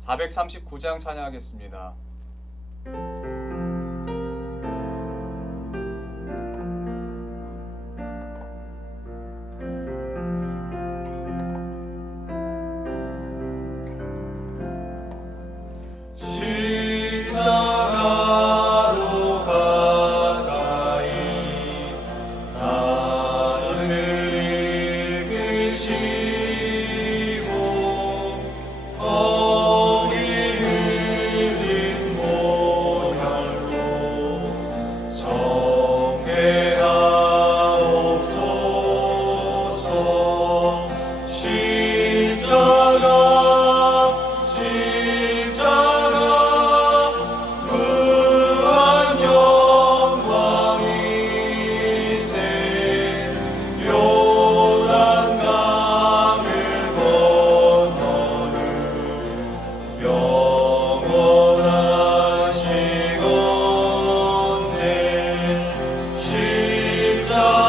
439장 찬양하겠습니다. 십자가로 가까이 나를 이끄시고 거기 흘린 보혈로 정죄하옵소서. 십자가 무한 영광이세. 요단강을 건너는 영원하시건대 십자가에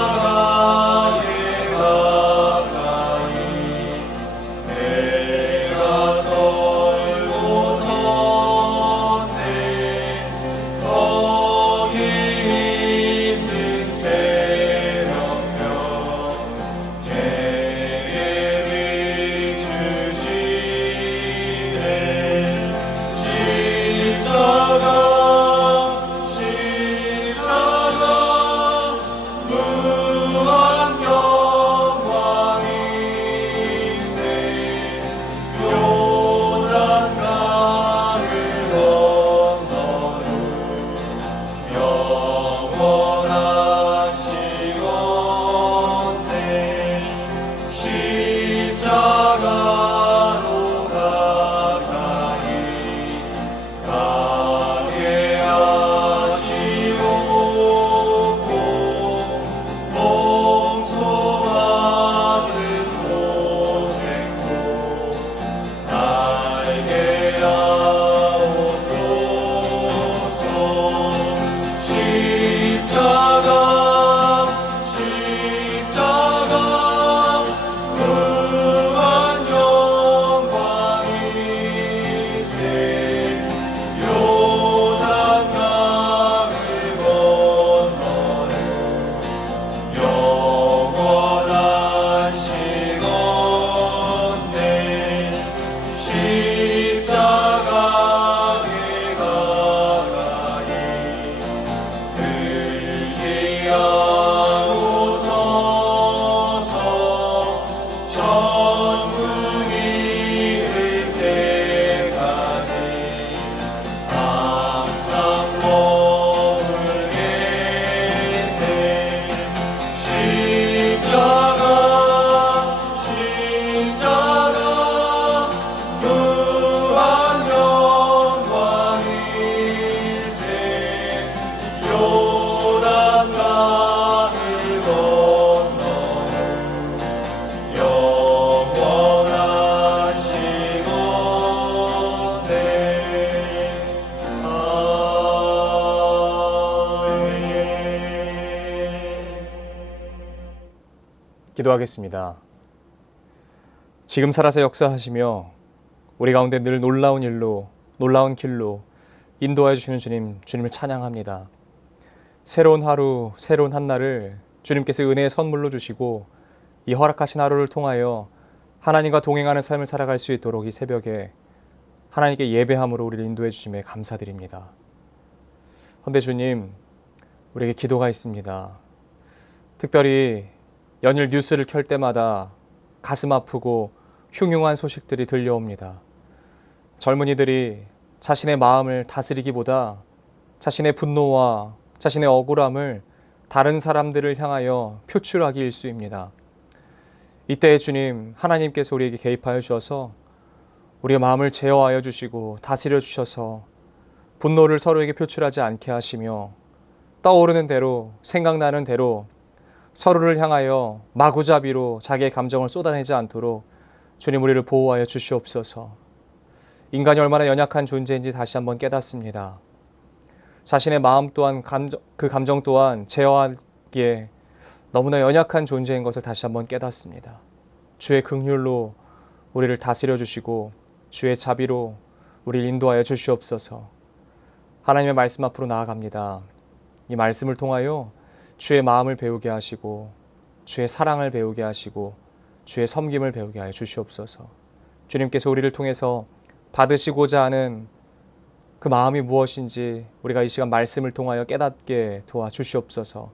가까이 내가 떨고 섰네. 거기 있는 새벽별 죄에 비추시네. 십자가 무한 영광이세. 요단강을 건너는 영원하시건대 십자가로 가까이 가게 하시옵고 봉송하는 고생도 알게 하옵소서. 십자가 무한 영광이세. 요단강을 건너는 영원하시건대 십자가에 가까이 의지하고 서서 천국이 될 때까지 항상 머물겠네. 십자가 무한 영광이세. 요단강을 건너는 영원하시건대 아멘. 기도하겠습니다. 지금 살아서 역사하시며 우리 가운데 늘 놀라운 일로, 놀라운 길로 인도하여 주시는 주님, 주님을 찬양합니다. 새로운 하루, 새로운 한날을 주님께서 은혜의 선물로 주시고 이 허락하신 하루를 통하여 하나님과 동행하는 삶을 살아갈 수 있도록 이 새벽에 하나님께 예배함으로 우리를 인도해 주심에 감사드립니다. 헌데 주님, 우리에게 기도가 있습니다. 특별히 연일 뉴스를 켤 때마다 가슴 아프고 흉흉한 소식들이 들려옵니다. 젊은이들이 자신의 마음을 다스리기보다 자신의 분노와 자신의 억울함을 다른 사람들을 향하여 표출하기 일쑤입니다. 이때에 주님, 하나님께서 우리에게 개입하여 주셔서 우리의 마음을 제어하여 주시고 다스려 주셔서 분노를 서로에게 표출하지 않게 하시며 떠오르는 대로, 생각나는 대로 서로를 향하여 마구잡이로 자기의 감정을 쏟아내지 않도록 주님 우리를 보호하여 주시옵소서. 인간이 얼마나 연약한 존재인지 다시 한번 깨닫습니다. 자신의 마음 또한 그 감정 또한 제어하기에 너무나 연약한 존재인 것을 다시 한번 깨닫습니다. 주의 긍휼로 우리를 다스려 주시고 주의 자비로 우리를 인도하여 주시옵소서. 하나님의 말씀 앞으로 나아갑니다. 이 말씀을 통하여 주의 마음을 배우게 하시고 주의 사랑을 배우게 하시고 주의 섬김을 배우게 하여 주시옵소서. 주님께서 우리를 통해서 받으시고자 하는 그 마음이 무엇인지 우리가 이 시간 말씀을 통하여 깨닫게 도와주시옵소서.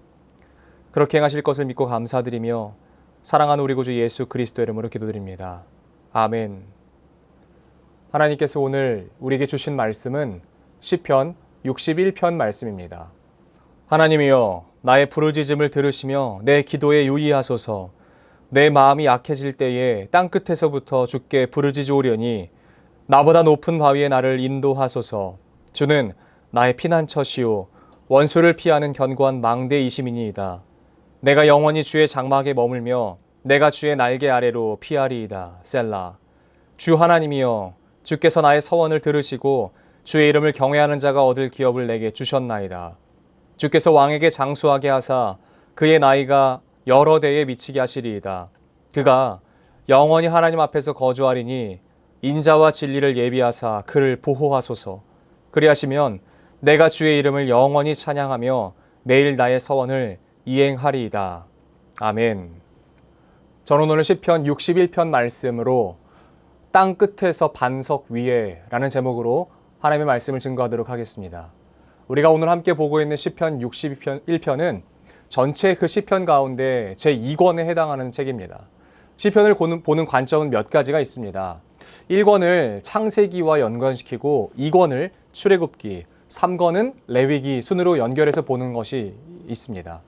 그렇게 행하실 것을 믿고 감사드리며 사랑하는 우리 구주 예수 그리스도 이름으로 기도드립니다. 아멘. 하나님께서 오늘 우리에게 주신 말씀은 시편 61편 말씀입니다. 하나님이여, 나의 부르짖음을 들으시며 내 기도에 유의하소서. 내 마음이 약해질 때에 땅끝에서부터 주께 부르짖으오려니 나보다 높은 바위에 나를 인도하소서. 주는 나의 피난처시오 원수를 피하는 견고한 망대이심이니이다. 내가 영원히 주의 장막에 머물며 내가 주의 날개 아래로 피하리이다. 셀라. 주 하나님이여, 주께서 나의 서원을 들으시고 주의 이름을 경외하는 자가 얻을 기업을 내게 주셨나이다. 주께서 왕에게 장수하게 하사 그의 나이가 여러 대에 미치게 하시리이다. 그가 영원히 하나님 앞에서 거주하리니 인자와 진리를 예비하사 그를 보호하소서. 그리하시면 내가 주의 이름을 영원히 찬양하며 매일 나의 서원을 이행하리이다. 아멘. 저는 오늘 시편 61편 말씀으로 땅끝에서 반석 위에 라는 제목으로 하나님의 말씀을 증거하도록 하겠습니다. 우리가 오늘 함께 보고 있는 시편 61편은 전체 그 시편 가운데 제2권에 해당하는 책입니다. 시편을 보는 관점은 몇 가지가 있습니다. 1권을 창세기와 연관시키고 2권을 출애굽기, 3권은 레위기 순으로 연결해서 보는 것이 있습니다.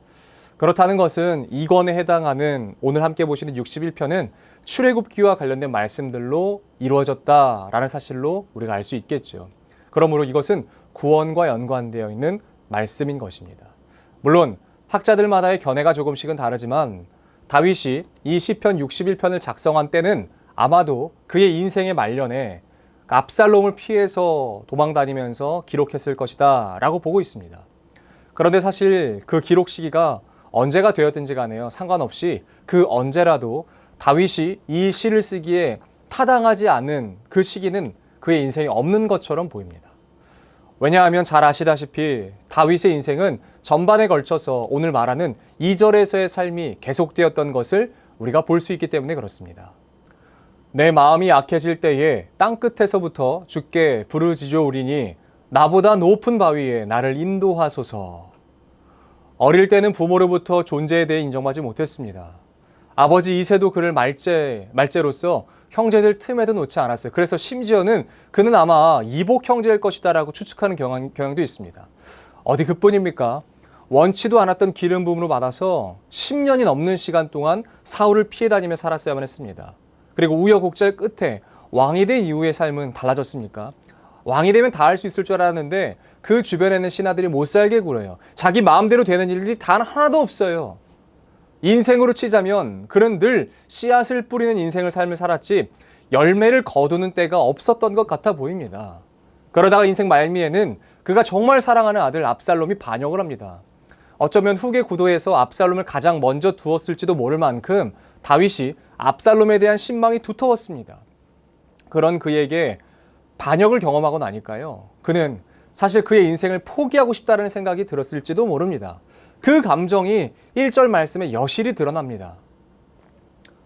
그렇다는 것은 2권에 해당하는 오늘 함께 보시는 61편은 출애굽기와 관련된 말씀들로 이루어졌다라는 사실로 우리가 알 수 있겠죠. 그러므로 이것은 구원과 연관되어 있는 말씀인 것입니다. 물론 학자들마다의 견해가 조금씩은 다르지만 다윗이 이 시편 61편을 작성한 때는 아마도 그의 인생의 말년에 압살롬을 피해서 도망다니면서 기록했을 것이다 라고 보고 있습니다. 그런데 사실 그 기록 시기가 언제가 되었든지 간에요, 상관없이 그 언제라도 다윗이 이 시를 쓰기에 타당하지 않은 그 시기는 그의 인생에 없는 것처럼 보입니다. 왜냐하면 잘 아시다시피 다윗의 인생은 전반에 걸쳐서 오늘 말하는 2절에서의 삶이 계속되었던 것을 우리가 볼 수 있기 때문에 그렇습니다. 내 마음이 약해질 때에 땅끝에서부터 주께 부르짖으오리니 나보다 높은 바위에 나를 인도하소서. 어릴 때는 부모로부터 존재에 대해 인정받지 못했습니다. 아버지 이새도 그를 말째로서 형제들 틈에도 놓지 않았어요. 그래서 심지어는 그는 아마 이복 형제일 것이다 라고 추측하는 경향도 있습니다. 어디 그뿐입니까? 원치도 않았던 기름 부음으로 받아서 10년이 넘는 시간 동안 사울을 피해 다니며 살았어야만 했습니다. 그리고 우여곡절 끝에 왕이 된 이후의 삶은 달라졌습니까? 왕이 되면 다 할 수 있을 줄 알았는데 그 주변에는 신하들이 못 살게 굴어요. 자기 마음대로 되는 일이 단 하나도 없어요. 인생으로 치자면 그는 늘 씨앗을 뿌리는 인생을 삶을 살았지 열매를 거두는 때가 없었던 것 같아 보입니다. 그러다가 인생 말미에는 그가 정말 사랑하는 아들 압살롬이 반역을 합니다. 어쩌면 후계 구도에서 압살롬을 가장 먼저 두었을지도 모를 만큼 다윗이 압살롬에 대한 신망이 두터웠습니다. 그런 그에게 반역을 경험하고 나니까요, 그는 사실 그의 인생을 포기하고 싶다는 생각이 들었을지도 모릅니다. 그 감정이 1절 말씀에 여실히 드러납니다.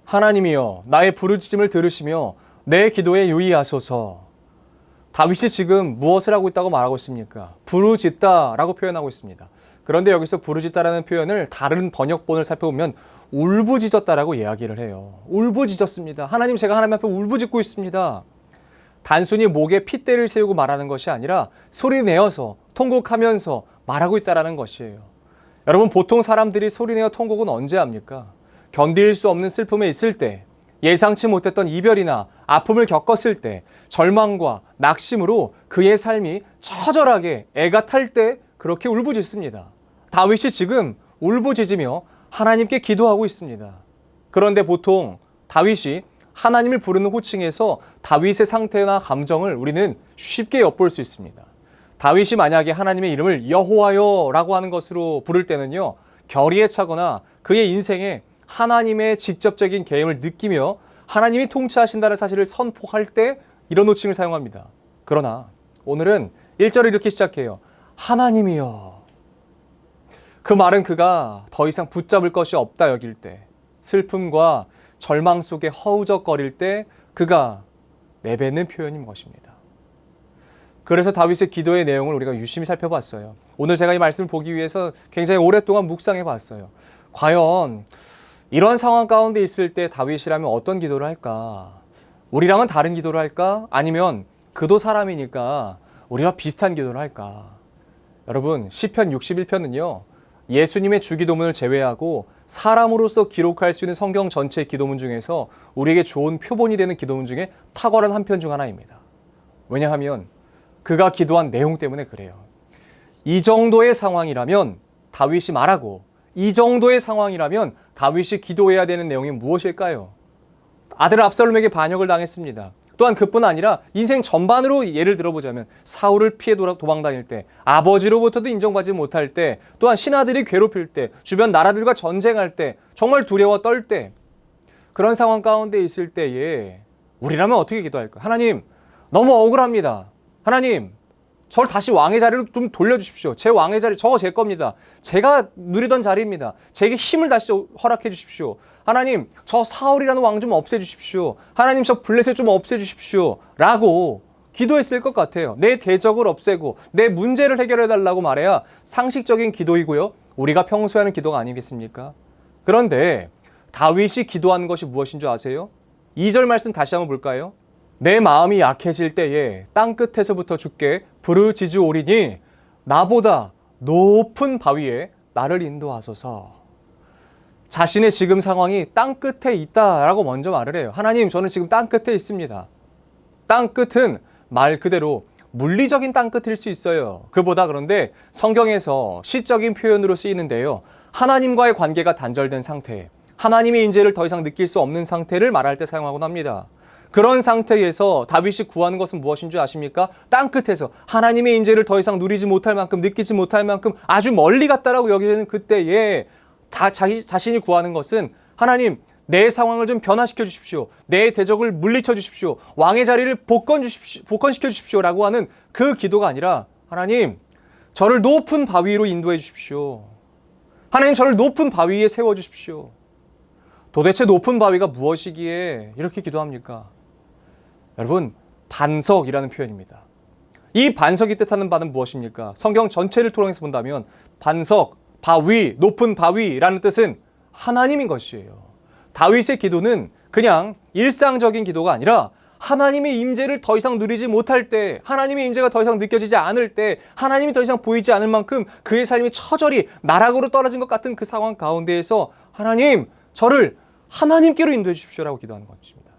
하나님이여, 나의 부르짖음을 들으시며 내 기도에 유의하소서. 다윗이 지금 무엇을 하고 있다고 말하고 있습니까? 부르짖다라고 표현하고 있습니다. 그런데 여기서 부르짖다라는 표현을 다른 번역본을 살펴보면 울부짖었다라고 이야기를 해요. 울부짖었습니다. 하나님, 제가 하나님 앞에 울부짖고 있습니다. 단순히 목에 핏대를 세우고 말하는 것이 아니라 소리내어서 통곡하면서 말하고 있다라는 것이에요. 여러분, 보통 사람들이 소리내어 통곡은 언제 합니까? 견딜 수 없는 슬픔에 있을 때, 예상치 못했던 이별이나 아픔을 겪었을 때, 절망과 낙심으로 그의 삶이 처절하게 애가 탈 때 그렇게 울부짖습니다. 다윗이 지금 울부짖으며 하나님께 기도하고 있습니다. 그런데 보통 다윗이 하나님을 부르는 호칭에서 다윗의 상태나 감정을 우리는 쉽게 엿볼 수 있습니다. 다윗이 만약에 하나님의 이름을 여호와여라고 하는 것으로 부를 때는요, 결의에 차거나 그의 인생에 하나님의 직접적인 계임을 느끼며 하나님이 통치하신다는 사실을 선포할 때 이런 호칭을 사용합니다. 그러나 오늘은 1절을 이렇게 시작해요. 하나님이여. 그 말은 그가 더 이상 붙잡을 것이 없다 여길 때, 슬픔과 절망 속에 허우적거릴 때 그가 내뱉는 표현인 것입니다. 그래서 다윗의 기도의 내용을 우리가 유심히 살펴봤어요. 오늘 제가 이 말씀을 보기 위해서 굉장히 오랫동안 묵상해 봤어요. 과연 이런 상황 가운데 있을 때 다윗이라면 어떤 기도를 할까? 우리랑은 다른 기도를 할까? 아니면 그도 사람이니까 우리와 비슷한 기도를 할까? 여러분, 시편 61편은요. 예수님의 주기도문을 제외하고 사람으로서 기록할 수 있는 성경 전체의 기도문 중에서 우리에게 좋은 표본이 되는 기도문 중에 탁월한 한 편 중 하나입니다. 왜냐하면 그가 기도한 내용 때문에 그래요. 이 정도의 상황이라면 다윗이 말하고, 이 정도의 상황이라면 다윗이 기도해야 되는 내용이 무엇일까요? 아들 압살롬에게 반역을 당했습니다. 또한 그뿐 아니라 인생 전반으로 예를 들어보자면 사울을 피해 도망다닐 때, 아버지로부터도 인정받지 못할 때, 또한 신하들이 괴롭힐 때, 주변 나라들과 전쟁할 때, 정말 두려워 떨 때, 그런 상황 가운데 있을 때에 우리라면 어떻게 기도할까요? 하나님, 너무 억울합니다. 하나님, 저를 다시 왕의 자리로 좀 돌려주십시오. 제 왕의 자리, 저거 제 겁니다. 제가 누리던 자리입니다. 제게 힘을 다시 허락해 주십시오. 하나님, 저 사울이라는 왕 좀 없애주십시오. 하나님, 저 블레셋 좀 없애주십시오. 라고 기도했을 것 같아요. 내 대적을 없애고 내 문제를 해결해달라고 말해야 상식적인 기도이고요. 우리가 평소에 하는 기도가 아니겠습니까? 그런데 다윗이 기도한 것이 무엇인 줄 아세요? 2절 말씀 다시 한번 볼까요? 내 마음이 약해질 때에 땅끝에서부터 주께 부르짖으오리니 나보다 높은 바위에 나를 인도하소서. 자신의 지금 상황이 땅끝에 있다라고 먼저 말을 해요. 하나님, 저는 지금 땅끝에 있습니다. 땅끝은 말 그대로 물리적인 땅끝일 수 있어요. 그보다 그런데 성경에서 시적인 표현으로 쓰이는데요. 하나님과의 관계가 단절된 상태, 하나님의 임재를 더 이상 느낄 수 없는 상태를 말할 때 사용하곤 합니다. 그런 상태에서 다윗이 구하는 것은 무엇인 줄 아십니까? 땅끝에서 하나님의 임재를 더 이상 누리지 못할 만큼, 느끼지 못할 만큼 아주 멀리 갔다라고 여기는 그때에 자신이 구하는 것은 하나님, 내 상황을 좀 변화시켜 주십시오. 내 대적을 물리쳐 주십시오. 왕의 자리를 복권시켜 주십시오라고 하는 그 기도가 아니라 하나님, 저를 높은 바위 위로 인도해 주십시오. 하나님, 저를 높은 바위 위에 세워 주십시오. 도대체 높은 바위가 무엇이기에 이렇게 기도합니까? 여러분, 반석이라는 표현입니다. 이 반석이 뜻하는 바는 무엇입니까? 성경 전체를 토론해서 본다면 반석, 바위, 높은 바위라는 뜻은 하나님인 것이에요. 다윗의 기도는 그냥 일상적인 기도가 아니라 하나님의 임재를 더 이상 누리지 못할 때, 하나님의 임재가 더 이상 느껴지지 않을 때, 하나님이 더 이상 보이지 않을 만큼 그의 삶이 처절히 나락으로 떨어진 것 같은 그 상황 가운데에서 하나님, 저를 하나님께로 인도해 주십시오라고 기도하는 것입니다.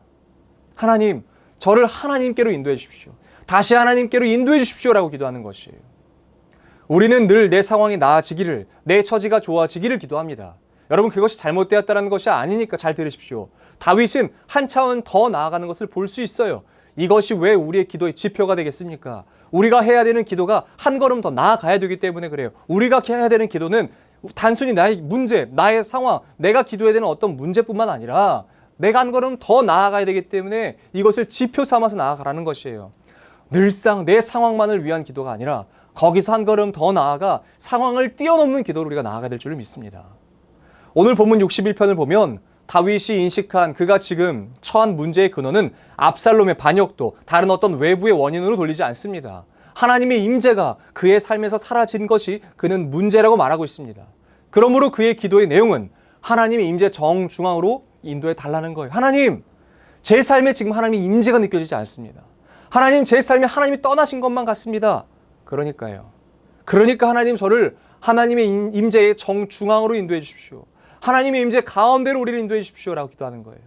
하나님, 저를 하나님께로 인도해 주십시오. 다시 하나님께로 인도해 주십시오라고 기도하는 것이에요. 우리는 늘 내 상황이 나아지기를, 내 처지가 좋아지기를 기도합니다. 여러분, 그것이 잘못되었다는 것이 아니니까 잘 들으십시오. 다윗은 한 차원 더 나아가는 것을 볼 수 있어요. 이것이 왜 우리의 기도의 지표가 되겠습니까? 우리가 해야 되는 기도가 한 걸음 더 나아가야 되기 때문에 그래요. 우리가 해야 되는 기도는 단순히 나의 문제, 나의 상황, 내가 기도해야 되는 어떤 문제뿐만 아니라 내가 한 걸음 더 나아가야 되기 때문에 이것을 지표 삼아서 나아가라는 것이에요. 늘상 내 상황만을 위한 기도가 아니라 거기서 한 걸음 더 나아가 상황을 뛰어넘는 기도로 우리가 나아가야 될 줄을 믿습니다. 오늘 본문 61편을 보면 다윗이 인식한 그가 지금 처한 문제의 근원은 압살롬의 반역도 다른 어떤 외부의 원인으로 돌리지 않습니다. 하나님의 임재가 그의 삶에서 사라진 것이 그는 문제라고 말하고 있습니다. 그러므로 그의 기도의 내용은 하나님의 임재 정중앙으로 인도해 달라는 거예요. 하나님, 제 삶에 지금 하나님의 임재가 느껴지지 않습니다. 하나님, 제 삶에 하나님이 떠나신 것만 같습니다. 그러니까 하나님, 저를 하나님의 임재의 정중앙으로 인도해 주십시오. 하나님의 임재 가운데로 우리를 인도해 주십시오라고 기도하는 거예요.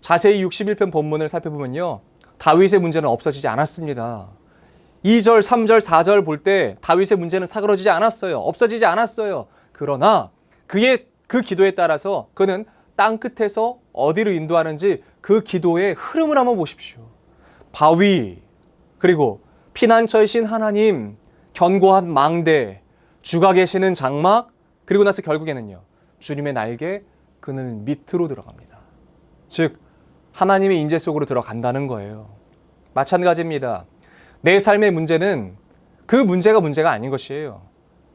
자세히 61편 본문을 살펴보면요, 다윗의 문제는 없어지지 않았습니다. 2절, 3절, 4절 볼 때 다윗의 문제는 사그러지지 않았어요. 없어지지 않았어요. 그러나 그의 그 기도에 따라서 그는 땅끝에서 어디로 인도하는지 그 기도의 흐름을 한번 보십시오. 바위, 그리고 피난처이신 하나님, 견고한 망대, 주가 계시는 장막, 그리고 나서 결국에는요, 주님의 날개, 그는 밑으로 들어갑니다. 즉 하나님의 임재 속으로 들어간다는 거예요. 마찬가지입니다. 내 삶의 문제는 그 문제가 아닌 것이에요.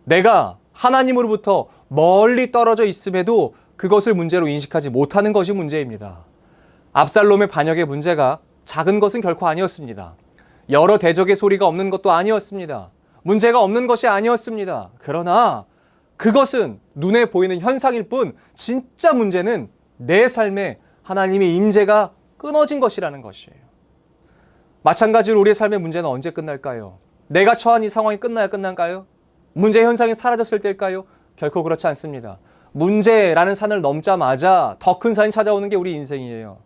내가 하나님으로부터 멀리 떨어져 있음에도 그것을 문제로 인식하지 못하는 것이 문제입니다. 압살롬의 반역의 문제가 작은 것은 결코 아니었습니다. 여러 대적의 소리가 없는 것도 아니었습니다. 문제가 없는 것이 아니었습니다. 그러나 그것은 눈에 보이는 현상일 뿐 진짜 문제는 내 삶에 하나님의 임재가 끊어진 것이라는 것이에요. 마찬가지로 우리의 삶의 문제는 언제 끝날까요? 내가 처한 이 상황이 끝나야 끝날까요? 문제 현상이 사라졌을 때일까요? 결코 그렇지 않습니다. 문제라는 산을 넘자마자 더 큰 산이 찾아오는 게 우리 인생이에요.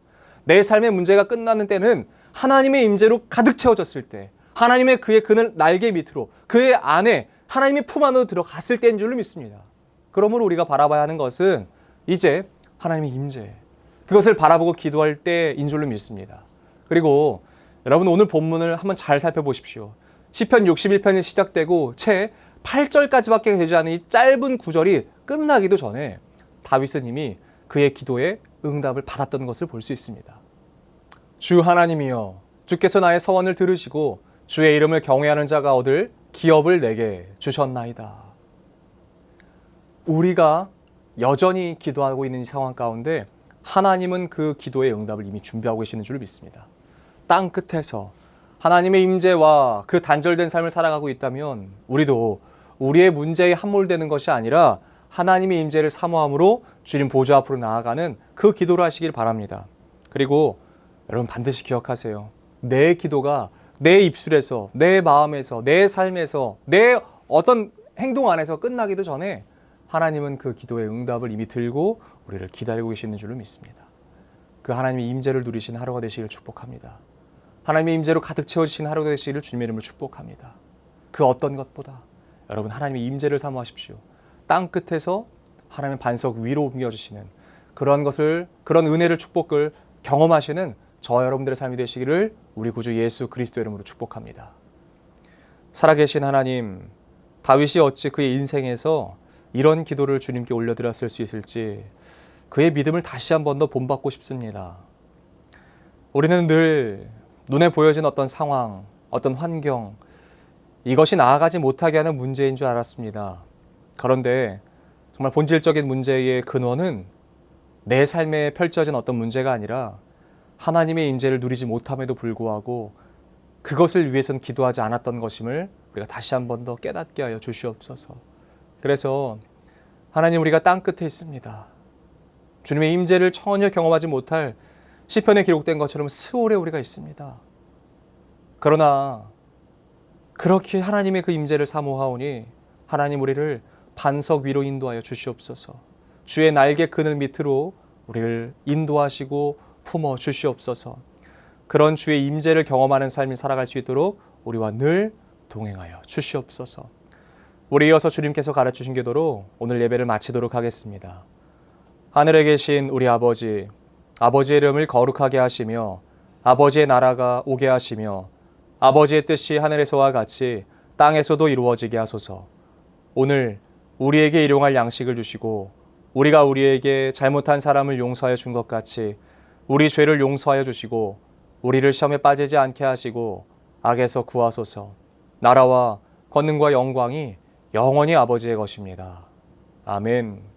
내 삶의 문제가 끝나는 때는 하나님의 임재로 가득 채워졌을 때, 하나님의 그의 그늘 날개 밑으로, 그의 안에 하나님의 품 안으로 들어갔을 때인 줄로 믿습니다. 그러므로 우리가 바라봐야 하는 것은 이제 하나님의 임재, 그것을 바라보고 기도할 때인 줄로 믿습니다. 그리고 여러분 오늘 본문을 한번 잘 살펴보십시오. 시편 61편이 시작되고 채 8절까지밖에 되지 않은 이 짧은 구절이 끝나기도 전에 다윗은 이미 그의 기도에 응답을 받았던 것을 볼 수 있습니다. 주 하나님이여, 주께서 나의 서원을 들으시고 주의 이름을 경외하는 자가 얻을 기업을 내게 주셨나이다. 우리가 여전히 기도하고 있는 이 상황 가운데 하나님은 그 기도의 응답을 이미 준비하고 계시는 줄 믿습니다. 땅 끝에서 하나님의 임재와 그 단절된 삶을 살아가고 있다면 우리도 우리의 문제에 함몰되는 것이 아니라 하나님의 임재를 사모함으로 주님 보좌 앞으로 나아가는 그 기도를 하시길 바랍니다. 그리고 여러분 반드시 기억하세요. 내 기도가 내 입술에서, 내 마음에서, 내 삶에서, 내 어떤 행동 안에서 끝나기도 전에 하나님은 그 기도의 응답을 이미 들고 우리를 기다리고 계시는 줄로 믿습니다. 그 하나님의 임재를 누리신 하루가 되시기를 축복합니다. 하나님의 임재로 가득 채워지신 하루가 되시기를 주님의 이름으로 축복합니다. 그 어떤 것보다 여러분 하나님의 임재를 사모하십시오. 땅 끝에서 하나님의 반석 위로 옮겨주시는 그런 것을, 그런 은혜를, 축복을 경험하시는 저와 여러분들의 삶이 되시기를 우리 구주 예수 그리스도 이름으로 축복합니다. 살아계신 하나님, 다윗이 어찌 그의 인생에서 이런 기도를 주님께 올려드렸을 수 있을지 그의 믿음을 다시 한 번 더 본받고 싶습니다. 우리는 늘 눈에 보여진 어떤 상황, 어떤 환경, 이것이 나아가지 못하게 하는 문제인 줄 알았습니다. 그런데 정말 본질적인 문제의 근원은 내 삶에 펼쳐진 어떤 문제가 아니라 하나님의 임재를 누리지 못함에도 불구하고 그것을 위해서는 기도하지 않았던 것임을 우리가 다시 한 번 더 깨닫게 하여 주시옵소서. 그래서 하나님, 우리가 땅 끝에 있습니다. 주님의 임재를 전혀 경험하지 못할 시편에 기록된 것처럼 스올에 우리가 있습니다. 그러나 그렇게 하나님의 그 임재를 사모하오니 하나님 우리를 반석 위로 인도하여 주시옵소서. 주의 날개 그늘 밑으로 우리를 인도하시고 품어 주시옵소서. 그런 주의 임재를 경험하는 삶을 살아갈 수 있도록 우리와 늘 동행하여 주시옵소서. 우리 이어서 주님께서 가르치신 기도로 오늘 예배를 마치도록 하겠습니다. 하늘에 계신 우리 아버지, 아버지의 이름을 거룩하게 하시며 아버지의 나라가 오게 하시며 아버지의 뜻이 하늘에서와 같이 땅에서도 이루어지게 하소서. 오늘 우리에게 일용할 양식을 주시고 우리가 우리에게 잘못한 사람을 용서하여 준 것 같이 우리 죄를 용서하여 주시고 우리를 시험에 빠지지 않게 하시고 악에서 구하소서. 나라와 권능과 영광이 영원히 아버지의 것입니다. 아멘.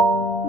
주님